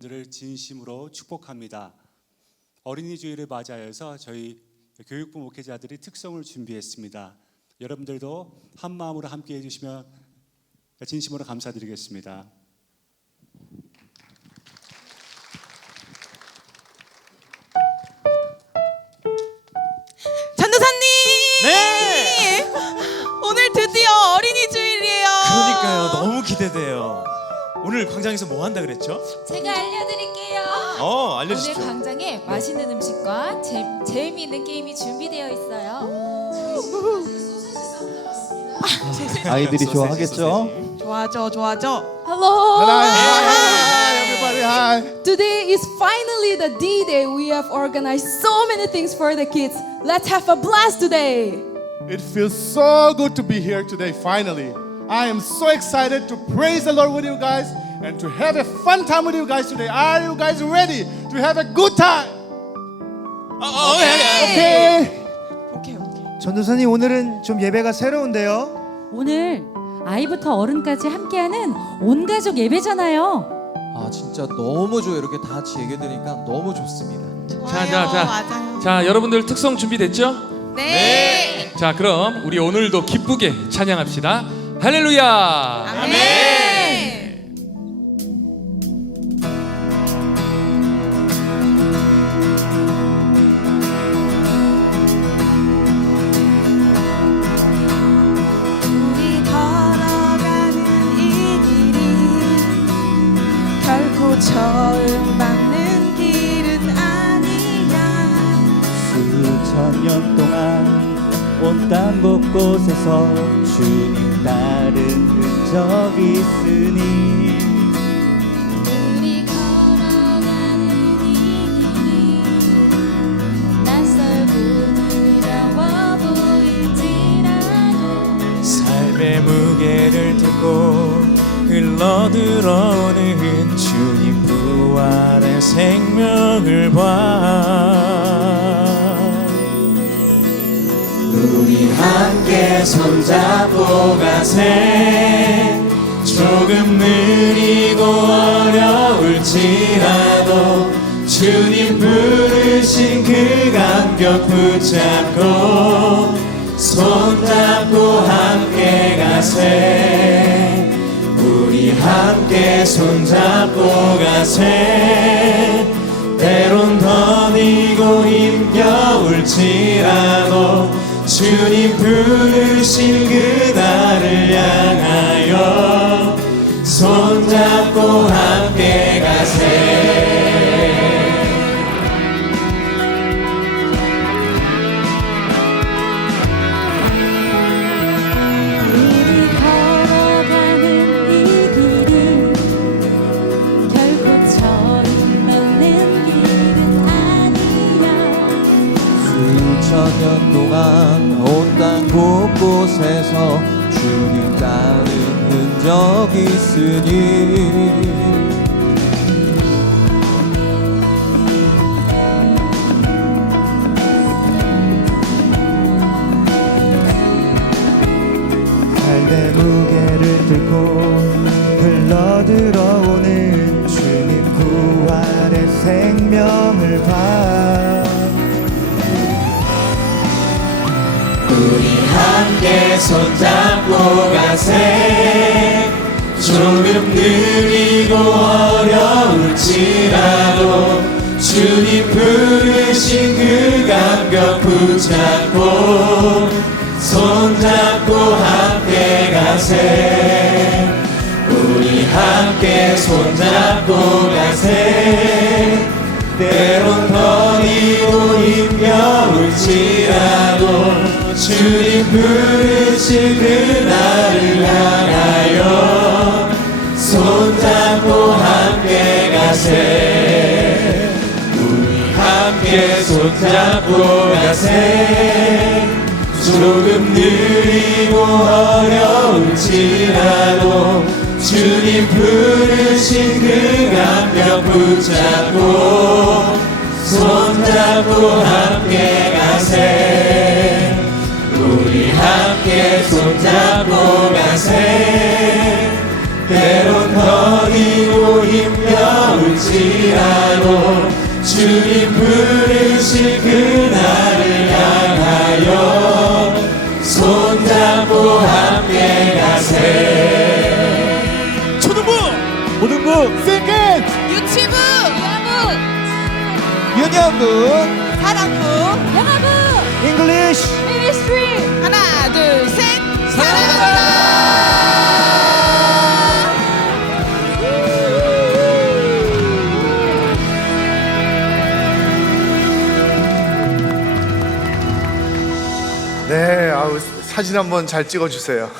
들을 진심으로 축복합니다. 어린이 주일을 맞이하여서 저희 교육부 목회자들이 특성을 준비했습니다. 여러분들도 한 마음으로 함께 해주시면 진심으로 감사드리겠습니다. 전도사님! 네! 오늘 드디어 어린이 주일이에요. 그러니까요. 너무 기대돼요. 오늘 광장에서 뭐 한다 그랬죠? 제가 알려드릴게요. 어, 오늘 알려주시죠. 광장에 맛있는 음식과 재, 재미있는 게임이 준비되어 있어요. 아이들이 소세지, 좋아하겠죠? 소세지. 좋아져, 좋아져. Hello. Hi, hi, everybody, hi. Today is finally the D-Day. We have organized so many things for the kids. Let's have a blast today. It feels so good to be here today, finally. I am so excited to praise the Lord with you guys and to have a fun time with you guys today. Are you guys ready to have a good time? 어. Okay. 오케이, 오케이. 전도사님 오늘은 좀 예배가 새로운데요. 오늘 아이부터 어른까지 함께하는 온 가족 예배잖아요. 아 진짜 너무 좋아요 이렇게 다 같이 얘기 들으니까 너무 좋습니다 자, 자, 자. 맞아요. 자, 여러분들 특성 준비됐죠? 네. 자, 그럼 우리 오늘도 기쁘게 찬양합시다. 할렐루야! 아멘. 처음 밟는 길은 아니야. 수천 년 동안 온 땅 곳곳에서 주님 따른 흔적이 있으니 우리 걸어가는 이 길이 낯설고 두려워 보일지라도 삶의 무게를 들고 흘러 들어오는 주 님 부활의 생명을 봐. 우리 함께 손잡고 가세. 조금 느리고 어려울지라도 주님 부르신 그 감격 붙잡고 손잡고 함께 가세 우리 함께 손잡고 가세. 때론 더디고 힘겨울지라도 주님 부르신 그날을 향 년 동안 온땅 곳곳에서 주님 따른 흔적이 있으니 삶의 무게를 들고 흘러 들어오는 주님 부활의 생명을 봐. 함께 손잡고 가세. 조금 느리고 어려울지라도 주님 부르신 그 감격 붙잡고 손잡고 함께 가세. 우리 함께 손잡고 가세 부르신 그날을 향하여 손잡고 함께 가세. 우리 함께 손잡고 가세. 조금 느리고 어려울지라도 주님 부르신 그 감격 붙잡고 손잡고 손잡고 가세. 때론 더디고 힘겨울지 할지라도 주님 부르실 그날을 향하여 손잡고 함께 가세. 초등부! 고등부 it! 유치부 유년부! 사랑부 영화부! 잉글리쉬 사진 한번 잘 찍어주세요.